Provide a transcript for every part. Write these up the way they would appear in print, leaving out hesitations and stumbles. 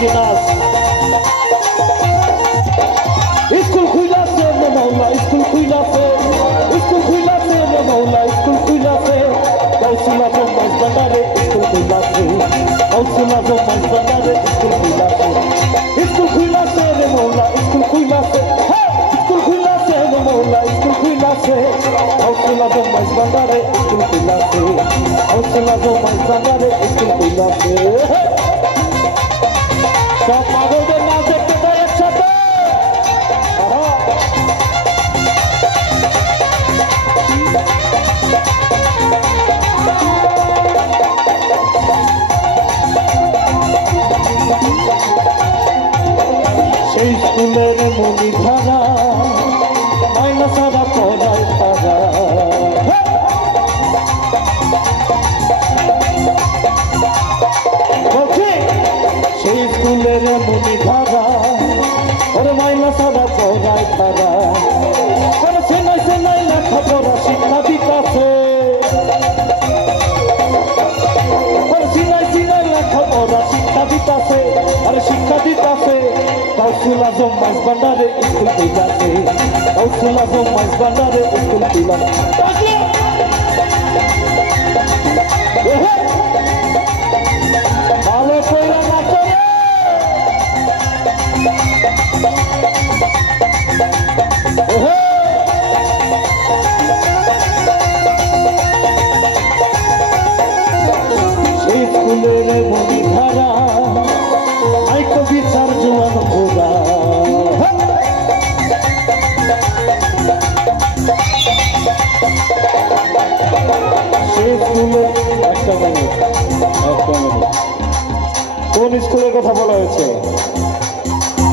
দেখি নাচ স্কুল খুইলাছে রে মৌলা স্কুল খুইলাছে রে মৌলা স্কুল খুইলাছে কৌশল আজম মাঝবান্ডারে স্কুল খুইলাছে কৌশল আজম মাঝবান্ডারে স্কুল খুইলাছে স্কুল খুইলাছে রে মৌলা স্কুল খুইলাছে স্কুল খুইলাছে রে মৌলা স্কুল খুইলাছে কৌশল আজম মাঝবান্ডারে স্কুল খুইলাছে কৌশল আজম মাঝবান্ডারে স্কুল খুইলাছে সব পাগলদের নাচ দেখতে চাই একসাথে সেই স্কুলের মণিধারা মাইনা সারা পড়ায় তারা সেই স্কুলের মণিধারা ওরে মাইনা সারা পড়ায় তারা সেনাই লেখাপড়া শিক্ষা দিতাছে সিনাই লেখাপড়া শিক্ষা দিতাছে আরে শিক্ষা দিতাছে কৌশল আজম মাঝবান্ডারে স্কুল খুইলাছে কৌশল আজম মাঝবান্ডারে স্কুল খুইলাছে ভালো কইরা নাচে সেই স্কুলের মণিধারা আই কবিতার জোয়ান ঘোড়া সেই স্কুলে একটা মিনিট কোন স্কুলের কথা বলা হয়েছে?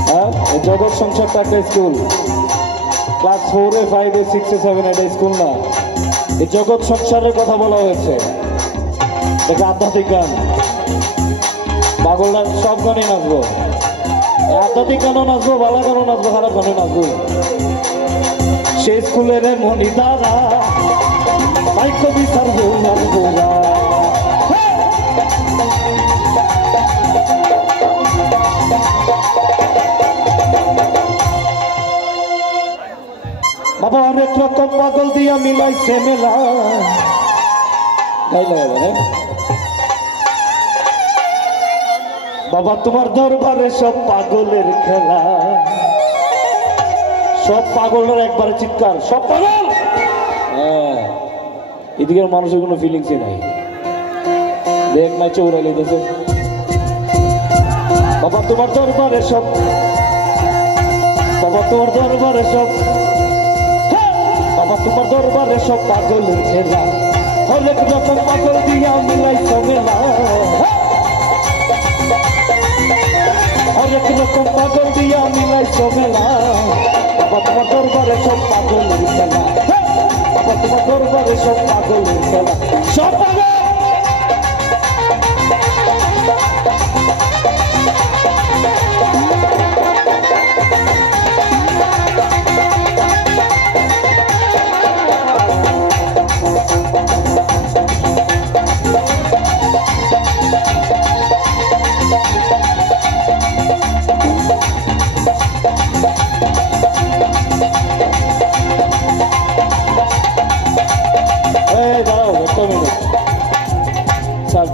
হ্যাঁ, জগৎ সংসারটা একটা স্কুল, ক্লাস 4 5 6 7 এটা স্কুল না, এই জগৎ সংসারের কথা বলা হয়েছে। এটা আধ্যাত্মিক গান, পাগলরা সব গানে নাচবো, আধ্যাত্মিক গানও নাচবো, ভালো গানও নাচবো, খারাপ গানও নাচবো। সেই স্কুলের মণিধারা আই কবিতার জোয়ান ঘোড়া বাবা অনেক রকম পাগল দিয়া মিলাইছে মেলা বাবা তোমার দরবারে সব পাগলের খেলা, সব পাগলের একবারে চিৎকার, সব পাগল। হ্যাঁ, এদিকের মানুষের কোনো ফিলিংসই নাই, দেখ না চৌড়াই লেগেছে। বাবা তোমার দরবারে সব, বাবা তোমার দরবারে সব, বাবা তোমার দরবারে সব পাগলের খেলা, অনেক রকম পাগল দিয়া মিলাইছে মেলা, অনেক রকম পাগল দিয়া মিলাইছে মেলা। বাবা তোমার দরবারে সব পাগলের খেলা, বাবা তোমার দরবারে সব পাগলের খেলা, সব পাগল।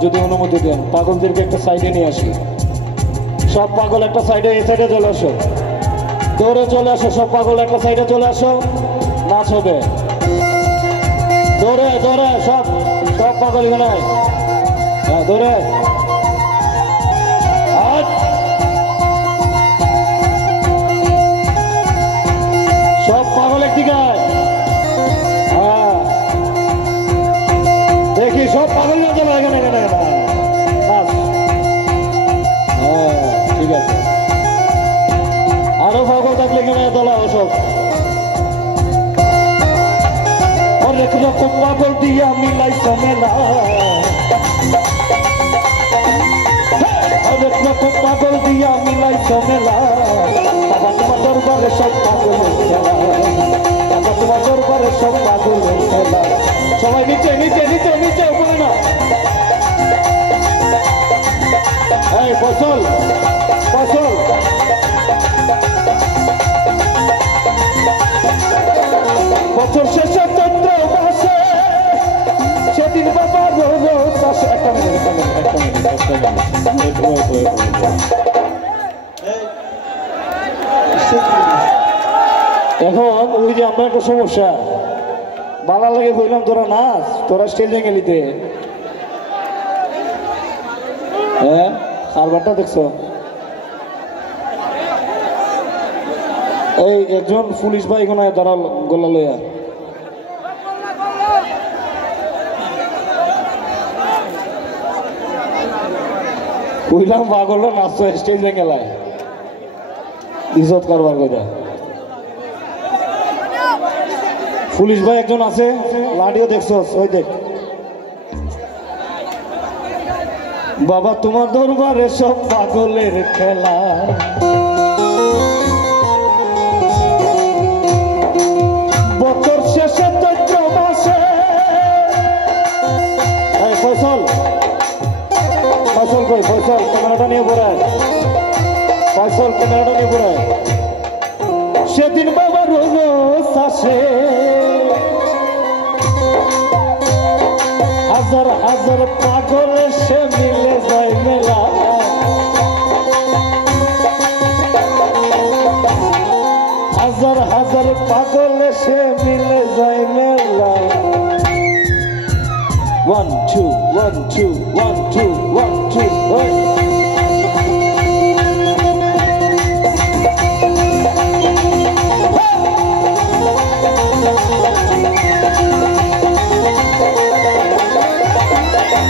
যদি অনুমতি দেন পাগলদেরকে একটা সাইডে নিয়ে আসি, সব পাগল একটা সাইডে, এই সাইডে চলে আসো, দৌড়ে চলে আসো, সব পাগল একটা সাইডে চলে আসো, নাচ হবে দৌড়ে দৌড়ে, সব সব পাগল এখানে, হ্যাঁ দৌড়ে, সব পাগল একদিকে, হ্যাঁ দেখি সব পাগল না চলো এখানে এখানে নাচ, হ্যাঁ ঠিক আছে, আরো পাগল থাকলে এখানে দলাও সব। অনেক রকম পাগল দিয়া মিলাইছে মেলা, অনেক রকম পাগল দিয়া মিলাইছে মেলা। বাবা তোমার দরবারে সব পাগলের খেলা, বাবা তোমার দরবারে সব পাগলের খেলা। সবাই নিচে নিচে নিচে নিচে উপরে না, এই ফসল ফসল বছর শেষে চৈত্র মাসে সেদিন বাবা রোজ আসে। একটা মিনিট এখন ওই যে আমার একটা সমস্যা বালা লাগে বললাম তোরা নাচ তোরা স্টেজে গেলিতে হ্যাঁ কারবারটা দেখছো এই একজন পুলিশ ভাই কোন দাঁড়াল গোলা লইয়া কইলাম পাগল নাচছো স্টেজে গেলায় ইজ্জত করবার কথা। পুলিশ ভাই একজন আছে লাঠিও দেখছো ওই দেখ বাবা তোমার দরবারে সব পাগলের খেলা বছর শেষে চৈত্র মাসে ফসল ফসল কই ফসল ক্যামেরাটা নিয়ে পড়ায় ফসল ক্যামেরাটা নিয়ে পড়ায় সেদিন বাবা রোজ আসে হাজার হাজার পাগল সে মিলে যায় মেলা হাজার হাজার পাগল সে মিলে যায় মেলা 1 2 1 2 1 2 1 2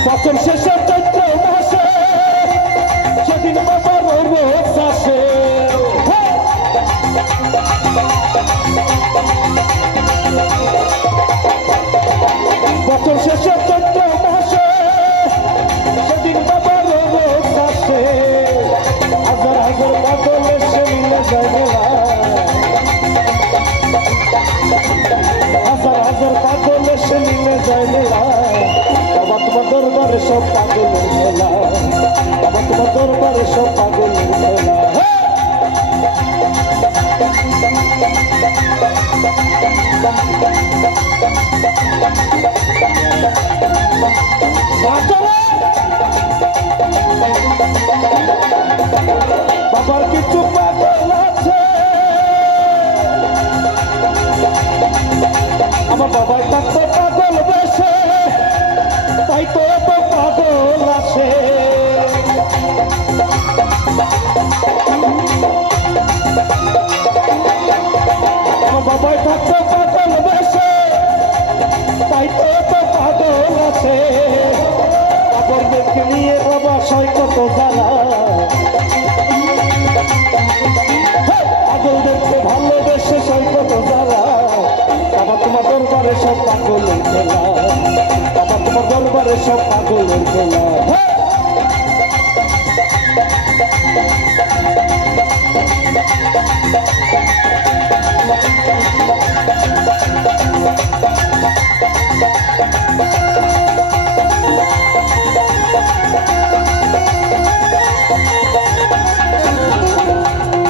বছর শেষে চৈত্র মাসে সেদিন বাবা রোজ আসে বছর শেষে চৈত্র মাসে সেদিন বাবা রোজ আসে হাজার হাজার পাগল সে মিলে যায় মেলা হাজার হাজার পাগল সে মিলে যায় মেলা বাবা তোমার দরবারে সব পাগলের খেলা বাবা তোমার দরবারে সব পাগলের খেলা বাবার কিছু পাগল আছে আমার বাবার থাকতো পাগল বেশে তাই তো এত পাগল আছে আমার বাবার থাকতো পাগল বেশে তাই তো এত পাগল আছে পাগলদেরকে নিয়ে বাবা সয় কত জ্বালা পাগলদেরকে ভালোবেসে সয় কত জ্বালা বাবা তোমার দরবারে সব পাগলের খেলা বাবা তোমার দরবারে সব পাগলের খেলা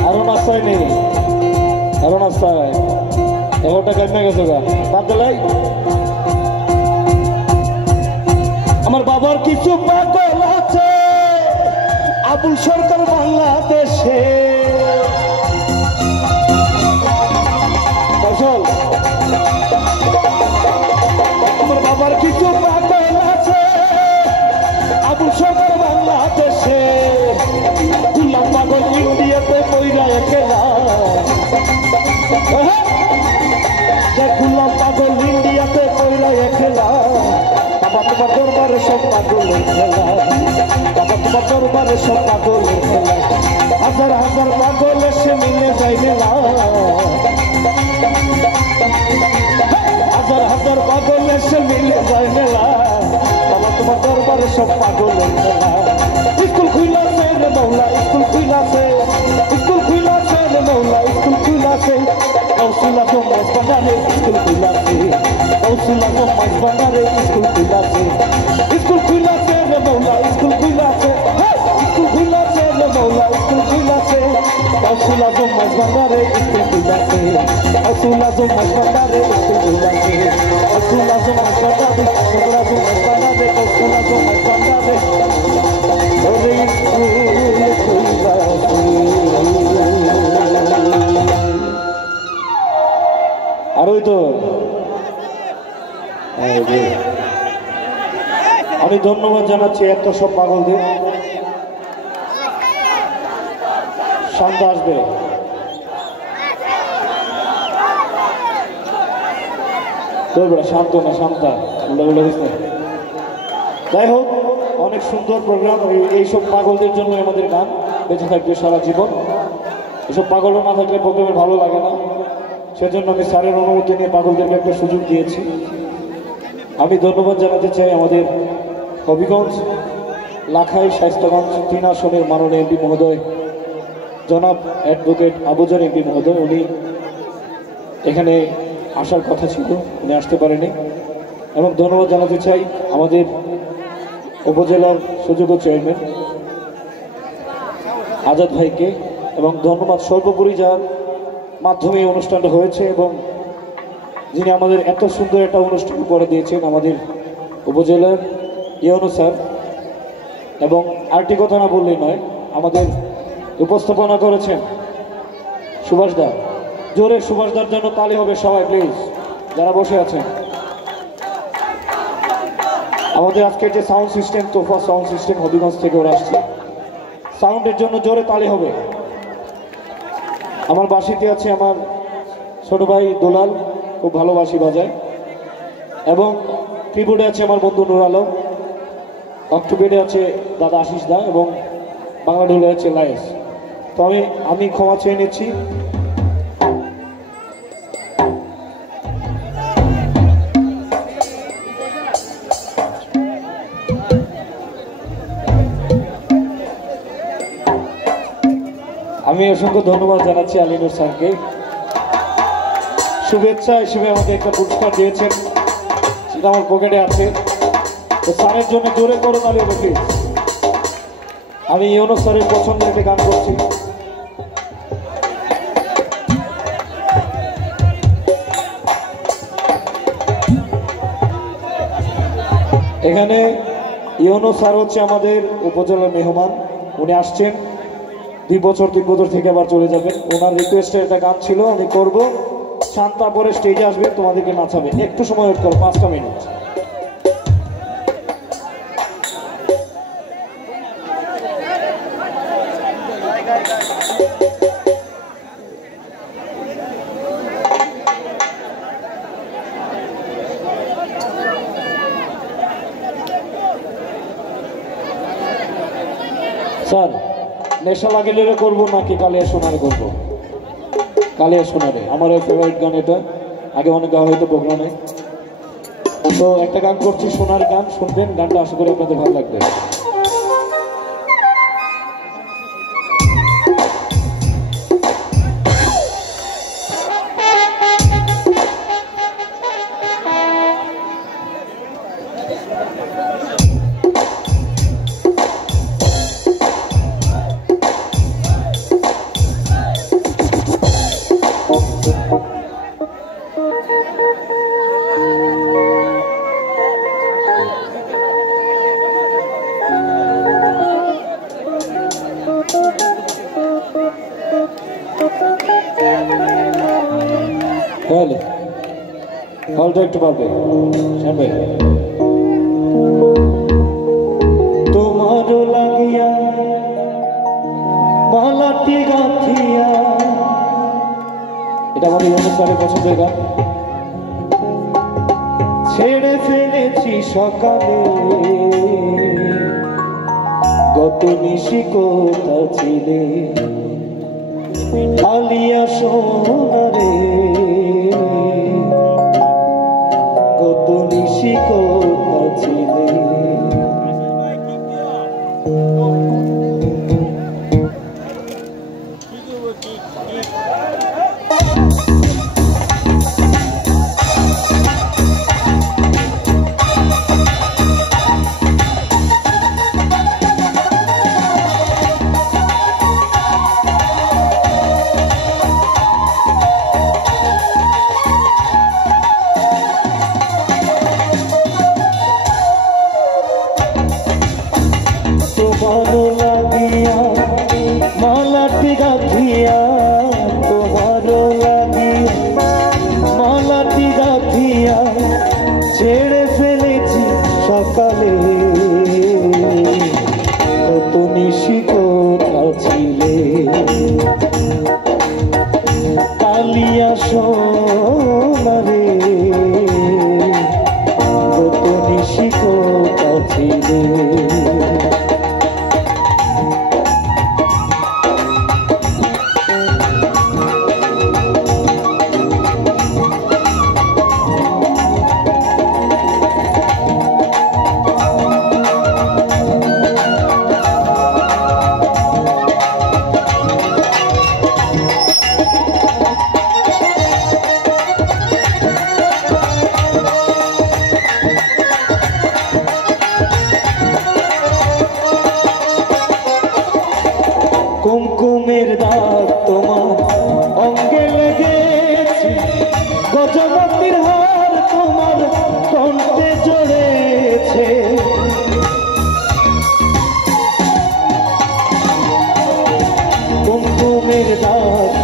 আরো নাস্তায় নেই আরো নাস্তায় এগারোটা কেমনে গেছে গা বাদ দিলাই আমার বাবার কিছু পাগল আছে আবুল সরকার বাংলাদেশে ফসল আমার বাবার কিছু পাগল আছে আবুল সরকার বাংলাদেশে গুলাম পাগল ইন্ডিয়াতে কইরা একেলা গুলাম পাগল ইন্ডিয়াতে কইরা একেলা বাবা তোমার দরবারে সব পাগলের খেলা বাবা তোমার দরবারে সব পাগলের খেলা হাজার হাজার পাগল এসে মিলে যায় মেলা হাজার হাজার পাগল এসে মিলে যায় মেলা বাবা তোমার দরবারে সব পাগলের খেলা স্কুল খুইলাছে রে মৌলা স্কুল খুইলাছে স্কুল খুইলাছে রে মৌলা স্কুল খুইলাছে কৌশলা তো মাছ বাজারে স্কুল খুইলাছে কৌশলা তো মাছ বাজারে স্কুল খুইলাছে রে মৌলা school খুইলাছে Gausul Azam Mazbandare Iskul Kuilase Gausul Azam Mazbandare Iskul Kuilase Gausul Azam Mazbandare Gausul Azam Mazbandare Gausul Azam Mazbandare Ore Iskul Kuilase Aroy to আমি ধন্যবাদ জানাচ্ছি এত সব পাগলদের শান্ত আসবে শান্ত না শান্তা যাই হোক অনেক সুন্দর প্রোগ্রাম এইসব পাগলদের জন্য আমাদের গান বেঁচে থাকবে সারা জীবন এসব পাগল না থাকলে প্রোগ্রামের ভালো লাগে না সেজন্য আমি স্যারের অনুমতি নিয়ে পাগলদেরকে একটা সুযোগ দিয়েছি আমি ধন্যবাদ জানাতে চাই আমাদের হবিগঞ্জ লাখাই শায়েস্তাগঞ্জ 3 আসনের মাননীয় এমপি মহোদয় জনাব অ্যাডভোকেট আবুজার এমপি মহোদয় উনি এখানে আসার কথা ছিল উনি আসতে পারেনি এবং ধন্যবাদ জানাতে চাই আমাদের উপজেলার সুযোগ্য চেয়ারম্যান আজাদ ভাইকে এবং ধন্যবাদ সর্বোপরি যার মাধ্যমে এই অনুষ্ঠানটা হয়েছে এবং যিনি আমাদের এত সুন্দর একটা অনুষ্ঠান করে দিয়েছেন আমাদের উপজেলার ইউনো স্যার এবং আরেকটি কথা না বললেই নয় আমাদের উপস্থাপনা করেছেন সুভাষদা জোরে সুভাষদার জন্য তালি হবে সবাই প্লিজ যারা বসে আছেন আমাদের আজকের যে সাউন্ড সিস্টেম তোফা সাউন্ড সিস্টেম হবিগঞ্জ থেকে ওরা আসছে সাউন্ডের জন্য জোরে তালি হবে আমার বাঁশিতে আছে আমার ছোট ভাই দুলাল খুব ভালো বাঁশি বাজায় এবং কিবোর্ডে আছে আমার বন্ধু নুর আলম অক্টোবেডে আছে দাদা আশিস দা এবং বাংলা ঢোলে আছে লায়েস তো আমি ক্ষমা চেয়ে নিচ্ছি আমি অসংখ্য ধন্যবাদ জানাচ্ছি আলিনুর স্যারকে শুভেচ্ছা হিসেবে আমাকে একটা পুরস্কার দিয়েছেন সেটা আমার পকেটে আছে তো স্যারের জন্য জোরে করো তাহলে হবে প্লিজ আমি ইউনুস স্যারের পছন্দের একটা গান করছি এখানে ইউনুস স্যার হচ্ছে আমাদের উপজেলার মেহমান উনি আসছেন 2 বছর 3 বছর থেকে আবার চলে যাবেন ওনার রিকোয়েস্টে একটা গান ছিল আমি করব শান্তা পরে স্টেজে আসবে তোমাদেরকে নাচাবে একটু সময় ওয়েট করো 5টা মিনিট স্যার নেশা লাগিলে করবো নাকি কালিয়া সোনারে করবো কালিয়া সোনারে আমার ফেভারিট গান এটা আগে অনেক গাওয়া হয়তো প্রোগ্রামে তো একটা গান করছি সোনার গান শুনবেন গানটা আশা করি আপনাদের ভালো লাগবে হলটা একটু পারবে তোমার লাগিয়া মালাটি গাঁথিয়া এটা আমাদের ইউনুস স্যারের পছন্দের গান ছেড়ে ফেলেছি সকালে গত নিশি কোথা ছিলে আলিয়া সোনারে কত নিশি কোথা ছিলে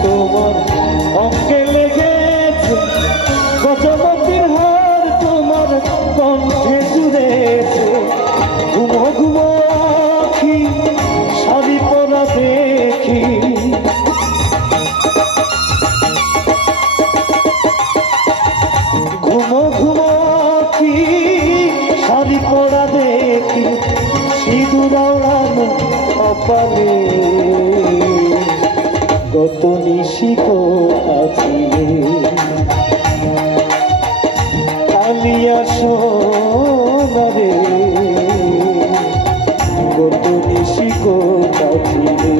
তোমার অঙ্কে লেগেছে, গজমতির হার তোমার কণ্ঠে জুড়েছে। ঘুমো ঘুমো আখি শাড়ি পরা দেখি, ঘুমো ঘুমো আখি শাড়ি পরা দেখি, সিঁদুর ওড়ানো কপালে কত নিশি কোথাছিলে। কালিয়া সোনারে কত নিশি কোথাছিলে।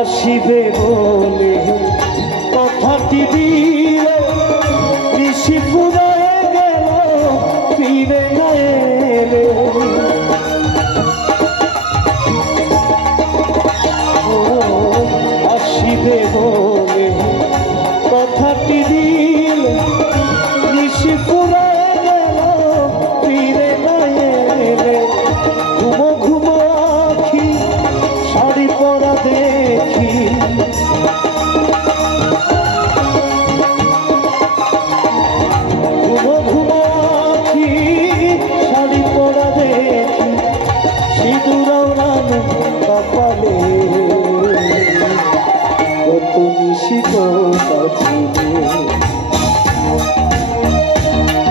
আসিবে বলে কথাটি দিলে নিশি ফুরায় গেল, ফিরে না এলে। আসিবে বলে কথাটি দিলে নিশি ফুরায় গেল, ফিরে না এলে। ঘুমো ঘুমো আখি শাড়ি পরা দেখি, ঘুমো ঘুমো আখি শাড়ি পরা দেখি, সিঁদুর ওড়ানো কপালে কত নিশি কোথাছিলে।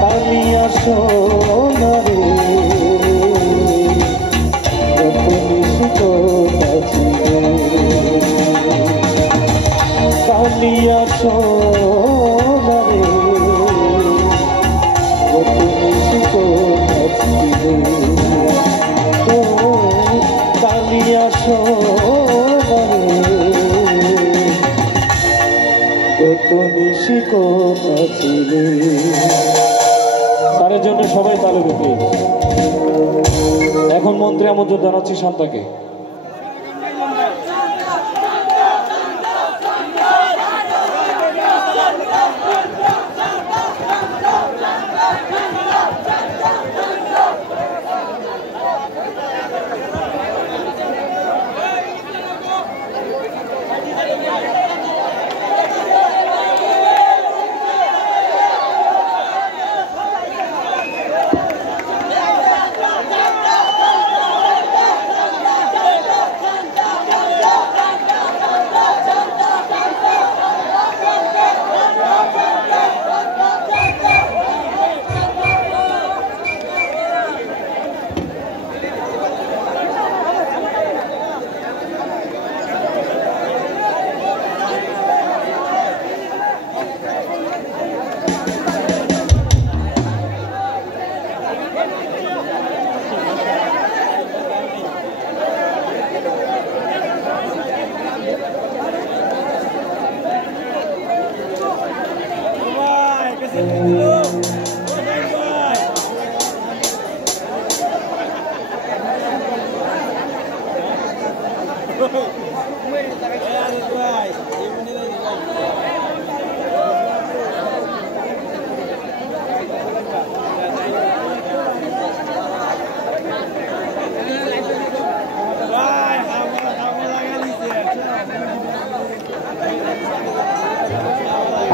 কালিয়া সোনারে কত নিশি কোথাছিলে। কালিয়া সোনারে কত নিশি কোথাছিলে। কালিয়া সোনারে কত নিশি কোথাছিলে। তার জন্য সবাই তালে রুখে। এখন মন্ত্রী আমন্ত্রণ জানাচ্ছি শান্তাকে।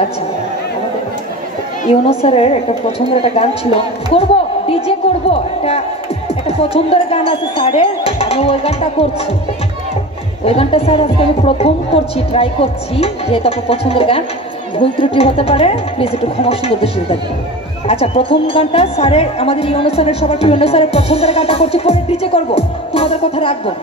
আচ্ছা, ইউনুস স্যারের একটা পছন্দের একটা গান ছিল, করব ডিজে করব, একটা পছন্দের গান আছে স্যারের, আমি ওই গানটা করছি। ওই গানটা স্যার আজকে আমি প্রথম করছি, ট্রাই করছি, যেহেতু আপনার পছন্দের গান, ভুল ত্রুটি হতে পারে, প্লিজ একটু ক্ষমা সুন্দর দৃষ্টিতে থাকবেন। আচ্ছা, প্রথম গানটা স্যারের, আমাদের ইউনুস স্যারের, সবার ইউনুস স্যারের পছন্দের গানটা করছি, পরে ডিজে করব, তোমাদের কথা রাখবো।